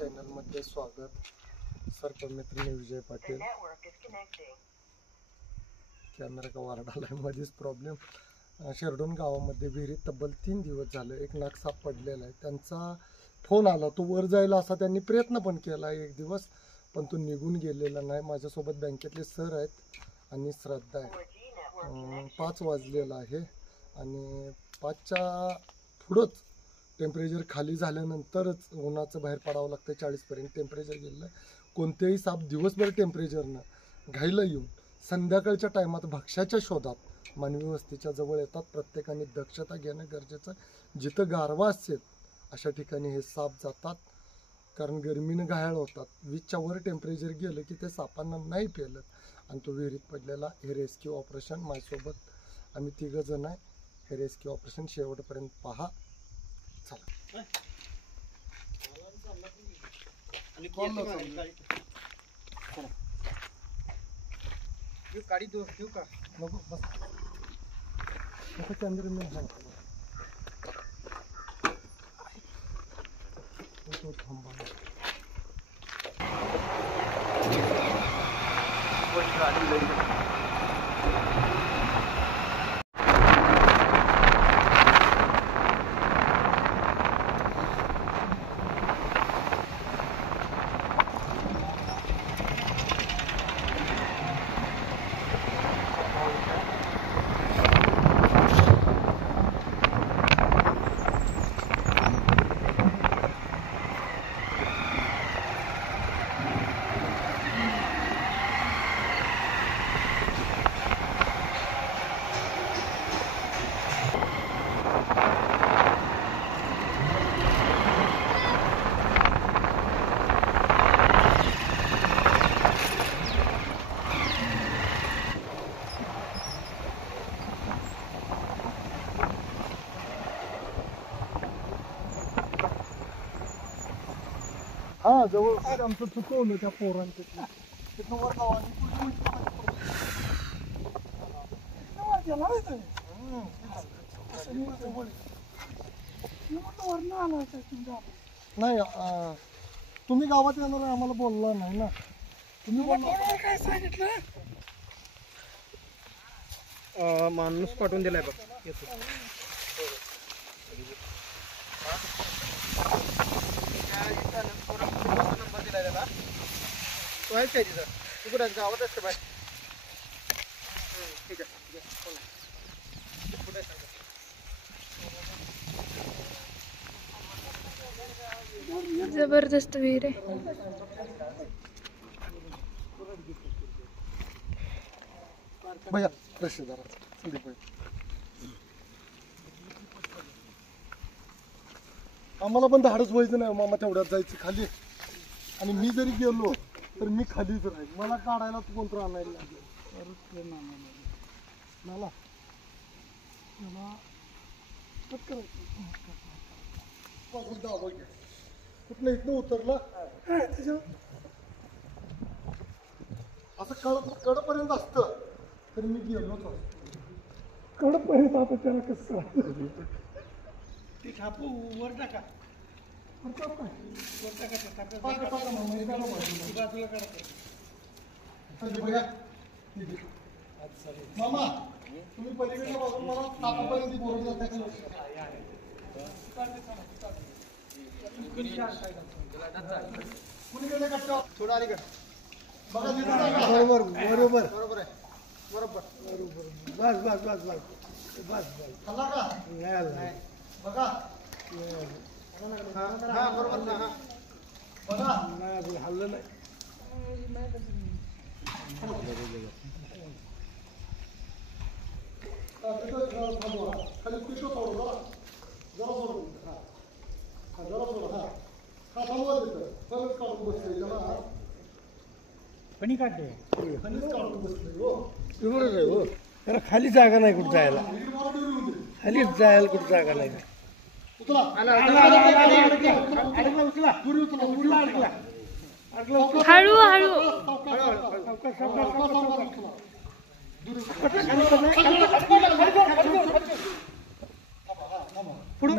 चॅनलमध्ये स्वागत. सर्पमित्र मी विजय पाटील. कॅमेरा का वारडाला मध्येच प्रॉब्लेम. शेरडोन गावामध्ये विहिरीत तब्बल 3 दिवस झाले एक नागसाप पडलेला आहे. त्यांचा फोन आला, तो वर जायला असा त्यांनी प्रयत्न पण केला एक दिवस, पण तो निघून गेलेला नाही. माझ्यासोबत बँकेतले सर आहेत आणि श्रद्धा आहे. 5 वाजलेला आहे आणि 5च्या पुढंच टेम्परेचर खाली झाल्यानंतरच उन्हाचं बाहेर पडावं लागतं. 40पर्यंत टेम्परेचर गेलं. कोणतेही साप दिवसभर टेम्परेचरनं घाईला येऊन संध्याकाळच्या टायमात भक्ष्याच्या शोधात मानवी वस्तीच्या जवळ येतात. प्रत्येकाने दक्षता घेणं गरजेचं. जिथं गारवा असेल अशा ठिकाणी हे साप जातात, कारण गरमीनं घायाळ होतात. 20च्या वर टेम्परेचर गेलं की ते सापांना नाही पेलं आणि तो विहिरीत पडलेला. हे रेस्क्यू ऑपरेशन माझ्यासोबत आम्ही 3 जण आहे. हे रेस्क्यू ऑपरेशन शेवटपर्यंत पहा. चला. गाडी दोन ठेवू का नको बस. नको कॅमेरा मी हा तो थांबा. हा जवळ आमचं चुकवलं त्या पोरांचं. तिथं वर जाऊ आणि नाही. तुम्ही गावात येणार आम्हाला बोलला नाही ना. तुम्ही काय सांगितलं? माणूस पाठवून दिलाय बघ. येतो नंबर दिलाय त्याला. तू आहेस काय तिथं? तू कुठे गावात असतं बाय? ठीक आहे. कुठे सांगा. जबरदस्त विहीर आहे. भैया प्रश्न जरा संदीप भाई, आम्हाला पण धाडच व्हायचं नाही मामा तेवढ्यात जायचं खाली. आणि मी जरी गेलो तर मी खालीच राहील. मला काढायला तू कोणतं आणायला लागेल. मला कुठलं इथनं उतरलं असं कडपर्यंत असतं तर मी गेलोच कडपर्यंत. आता त्याला कसं ती छापू वर टाका. मामा तुम्ही पलीकडच्या बाजून मला तापापर्यंत बोलत जाता. कुणीकडे कट्टा थोडा अलीकडे बघा. बरोबर बरोबर बरोबर आहे. बरोबर बरोबर. बस बस बस बस बस बस. हल्ला का बघा. हा बरोबर ना. हा बघा नाही हल्लं नाही. खाली पिशो सोडू जरा सोडू. हा जरा सोडू. हा हा थांबवा तिथं. खरंच काढून बसले त्याला. फणी काढते. खरंच काढून बसले हो. बरोबर आहे हो. तर खाली जागा नाही कुठं जायला. खाली जायला कुठं जागा नाही. उचला उचला पुरी उचला. उचला अडकला. हळू हळू. पुढे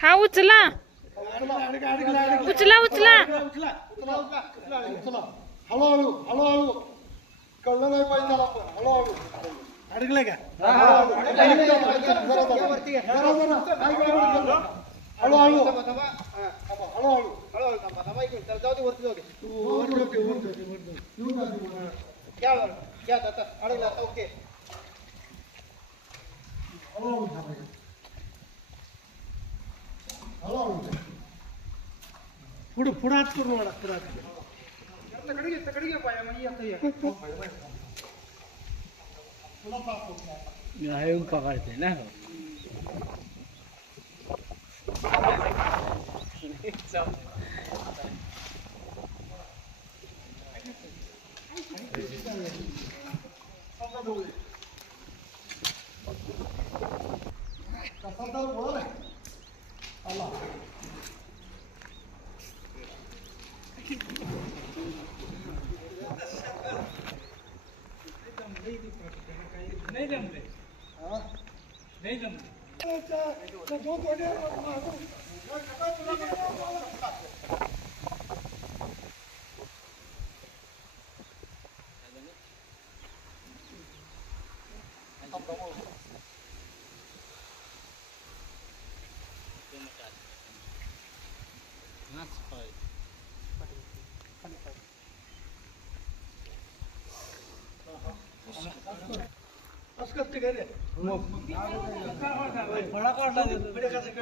हा उचला. उचला उचला चला हळूहळू हळूहळू कळलं नाही पाहिजे त्याला पण हळूहळू अडकलंय का हळूहळू पुढे पुढात करून वाढा पुढात येऊन पकडते ना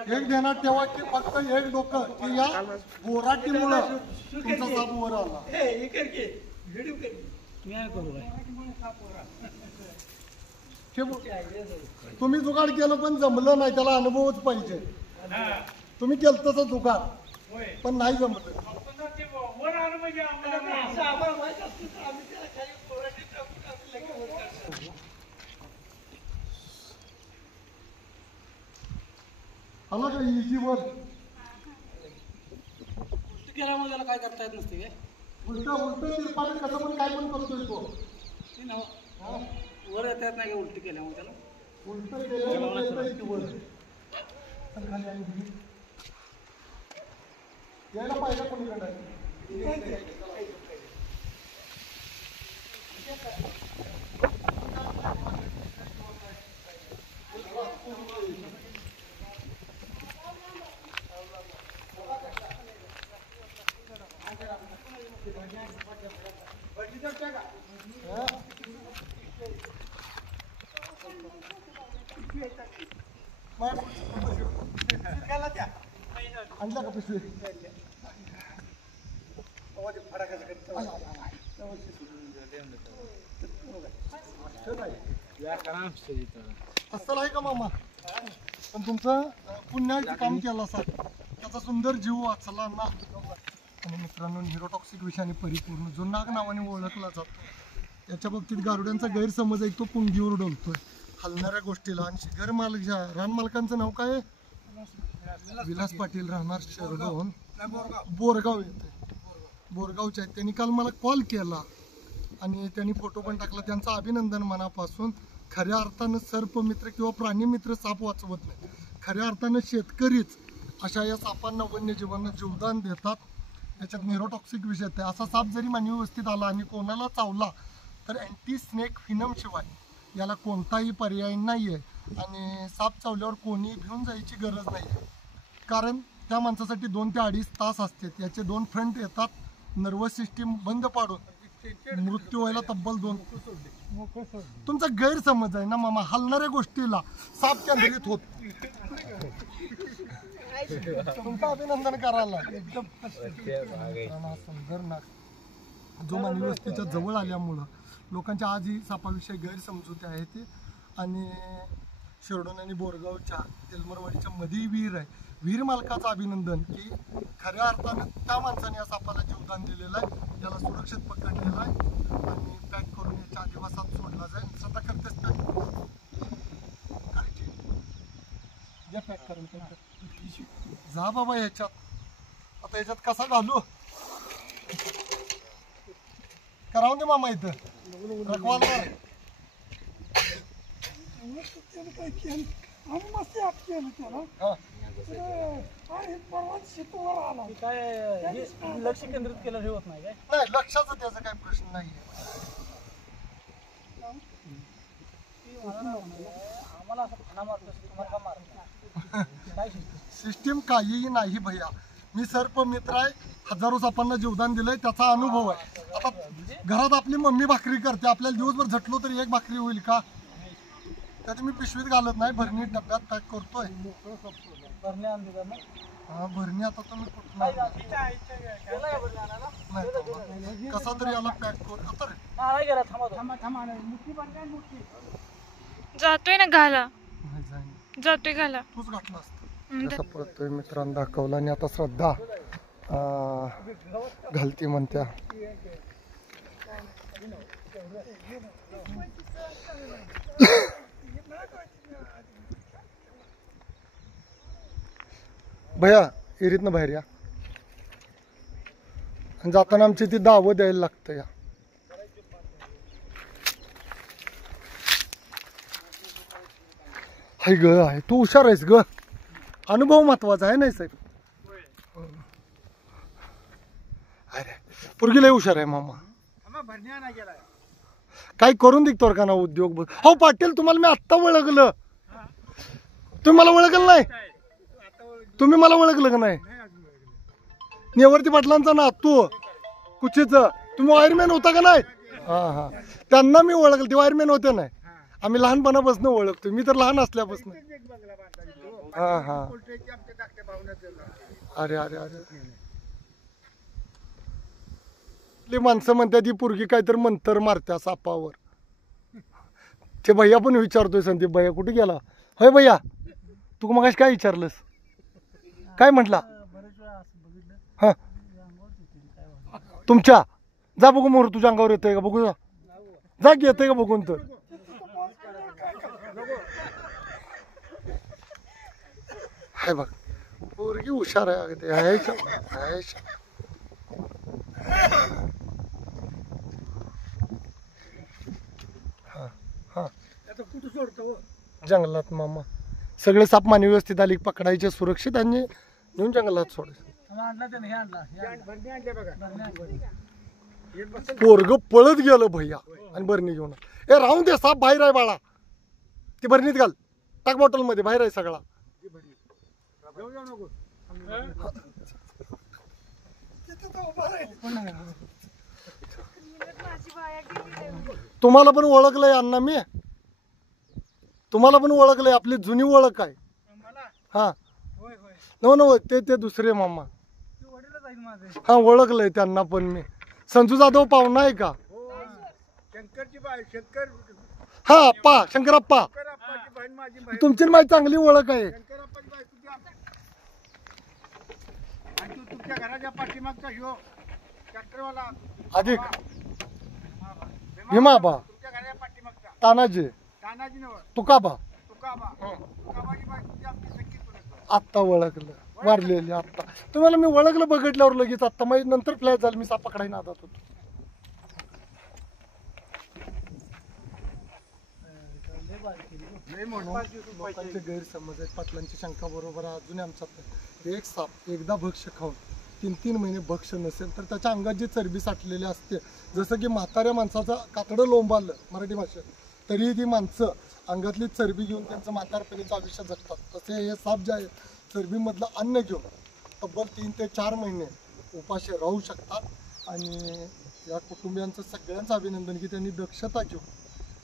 एक देणार तेव्हा की फक्त एक डोकं की या बोराटीमुळं तुमचा साप वर आला तुम्ही जुगाड केलं पण जमलं नाही त्याला अनुभवच पाहिजे तुम्ही केलं तसं जुगाड पण नाही जमलं आला का इजी वर त्याला काय करता येत नसते काय उलट उलट तिरपाट कसं पण काय पण करतोय तो वर येत नाही का उलटी केल्यामुळे त्याला उलट केलं वर खाली आणि यायला पाहिजे कोणीकडे आणला का पिशवी असं आहे का मामा पण तुमचं पुण्याचं काम केलं असा त्याचा सुंदर जीव वाचला ना आणि मित्रांनो न्यूरोटॉक्सिक विषयाने परिपूर्ण जो नाग नावाने ओळखला जातो याच्या बाबतीत गारुड्यांचा गैरसमज आहे तो पुंगीवर डोलतोय हलणाऱ्या गोष्टीला आणि घर मालक रान मालकांचं नाव काय आहे विलास पाटील राहणार शिरडोन बोरगाव येते बोरगावचे आहेत त्यांनी काल मला कॉल केला आणि त्यांनी फोटो पण टाकला त्यांचं अभिनंदन मनापासून खऱ्या अर्थानं सर्पमित्र किंवा प्राणीमित्र साप वाचवत नाही खऱ्या अर्थानं शेतकरीच अशा या सापांना वन्यजीवांना जीवदान देतात याच्यात न्यूरोटॉक्सिक विषय आहे असा साप जरी मानवी व्यवस्थित आला आणि कोणाला चावला तर अँटी स्नेक फिनम शिवाय याला कोणताही पर्याय नाही आहे आणि साप चावल्यावर कोणी भिवून जायची गरज नाही आहे कारण त्या माणसासाठी 2 ते 2.5 तास असतात याचे 2 फ्रंट येतात नर्वस सिस्टीम बंद पाडून मृत्यू व्हायला तब्बल 2 तुमचा गैरसमज आहे ना मामा हलणाऱ्या गोष्टीला साप केंद्रित होत तुमचं अभिनंदन करायला एकदम सुंदर नाग जो मानवी वस्तीच्या जवळ आल्यामुळं लोकांच्या आजही सापाविषयी गैरसमजुती आहे ते आणि शिरडोन आणि बोरगावच्या तेलमरवाडीच्या मध्ये विहीर आहे विहीर मालकाचं अभिनंदन की खऱ्या अर्थानं त्या माणसाने या सापाला जीवदान दिलेलं आहे त्याला सुरक्षित पकडलेलं आहे आणि पॅक करून याच्या आदिवासात सोडला जाईल स्वतः करतेच पॅक करून जा बाबा याच्यात आता याच्यात कसा घालू करावं दे मामा इथं रखवालदार हा काय लक्ष केंद्रित केलं हे होत नाही काय? नाही, लक्षाचं त्याचा काही प्रश्न नाही. आम्हाला असं खाना मारतो तुम्हाला मारतो काय सिस्टीम काहीही नाही भैया. मी सर्प मित्र आहे, हजारो सापांना जीवदान दिलंय, त्याचा अनुभव आहे. आता घरात आपली मम्मी भाकरी करते, आपल्याला दिवसभर झटलो तरी एक भाकरी होईल का? त्याची मी पिशवीत घालत नाही, भरणी डब्यात पॅक करतोय. भरणे आणली का मग? हा, भरणी आता तुम्ही कुठं नाही, कसा तरी याला पॅक कर. आता रे गेला थांबा मुठी पण काय मुठी जातोय ना घाला, नाही जाईन, जातोय घाला. तूच घातला असतं. जसं पळतोय मित्रांनो दाखवला. आणि आता श्रद्धा घालती म्हणत्या. भैया एरीतनं बाहेर या. आणि जाताना आमची ती दावं द्यायला लागतं या. हाय ग, आहे तू हुशार आहेस ग. अनुभव महत्वाचा आहे नाही साहेब. अरे पोरगी लय हुशार आहे मामा. भरण्या नाही गेला काय करून दिखतो का ना उद्योग बघ. हो पाटील, तुम्हाला मी आत्ता ओळखलं. तुम्ही मला ओळखलं नाही? तुम्ही मला ओळखलं का नाही? नेवरती पाटलांचा ना तू कुचीच तुम्ही वायरमॅन होता का नाही? हा हा, त्यांना मी ओळखलं. ते वायरमॅन होते नाही. आम्ही लहानपणापासून ओळखतो. मी तर लहान असल्यापासून. हा हा, अरे अरे अरे, माणसं म्हणतात ती पोरगी काहीतरी मंतर मारत्या सापावर. ते भैया पण विचारतोय, संदीप भैया कुठे गेला? होय भैया, तू मग काय विचारलंस? काय म्हटला? हा, तुमच्या जा बघू मोर, तुझ्या अंगावर येतोय का बघू. जा की येतोय का बघून. तर हाय बघ, पोरगी हुशार आहे अगदी. कुठं सोडतो जंगलात मामा सगळे साप माने व्यवस्थित आली पकडायचे सुरक्षित आणि नेऊन जंगलात सोडायचं. पोरग पळत गेलं भैया आणि बरणी घेऊन. ए राहून दे, साप बाहेर आहे बाळा. ती बरणीत घाल, टाक बॉटल मध्ये, बाहेर आहे सगळा. तुम्हाला पण ओळखलंय अण्णा मी, तुम्हाला पण ओळखलंय. आपली जुनी ओळख आहे. हा नो ते दुसरे मामा. हा ओळखलंय त्यांना पण मी. संजू जाधव पाहुणा आहे का? हा अप्पा, शंकरप्पा. तुमची माझी चांगली ओळख आहे. अधिक भीमाबा, तानाजी, तुकाबा. आत्ता ओळखलं, वारलेली आत्ता. तुम्हाला मी ओळखलं बघितल्यावर लगेच. आत्ता माझी नंतर फ्लॅश झाली. मी साप पकडायला नादात होतो. लोकांचे गैरसमज आहेत, पाटलांची शंका बरोबर आहे. अजूनही आमच्यात एक साप एकदा भक्ष्य खाऊन 3-3 महिने भक्ष्य नसेल तर त्याच्या अंगात जी चरबी साठलेली असते, जसं की म्हाताऱ्या माणसाचं कातडं लोंबालं मराठी भाषेत, तरीही ती माणसं अंगातली चरबी घेऊन त्यांचं म्हातारपणीचं आयुष्य जगतात. तसे हे साप जे आहे चरबीमधलं अन्न घेऊन तब्बल 3 ते 4 महिने उपाशी राहू शकतात. आणि या कुटुंबियांचं सगळ्यांचं अभिनंदन की त्यांनी दक्षता घेऊन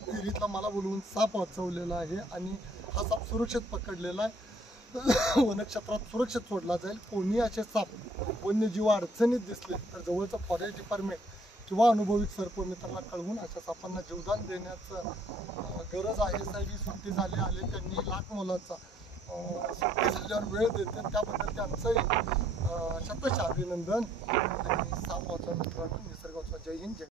विहिरीतला मला बोलवून साप वाचवलेला आहे. आणि हा साप सुरक्षित पकडलेला आहे. वनक्षेत्रात सुरक्षित सोडला जाईल. कोणी असे साप वन्यजीव अडचणीत दिसले तर जवळचं फॉरेस्ट डिपार्टमेंट किंवा अनुभवी सर्पमित्रांना कळवून अशा सापांना जीवदान देण्याचं गरज आहे. साहेब ही सुट्टी झाली आले, त्यांनी लाख मोलाचा सुट्टी झाल्यावर वेळ देते, त्याबद्दल त्यांचंही शतश अभिनंदन. आणि साप वाचवा मित्रांनो, निसर्ग वाचवा. जय हिंद, जय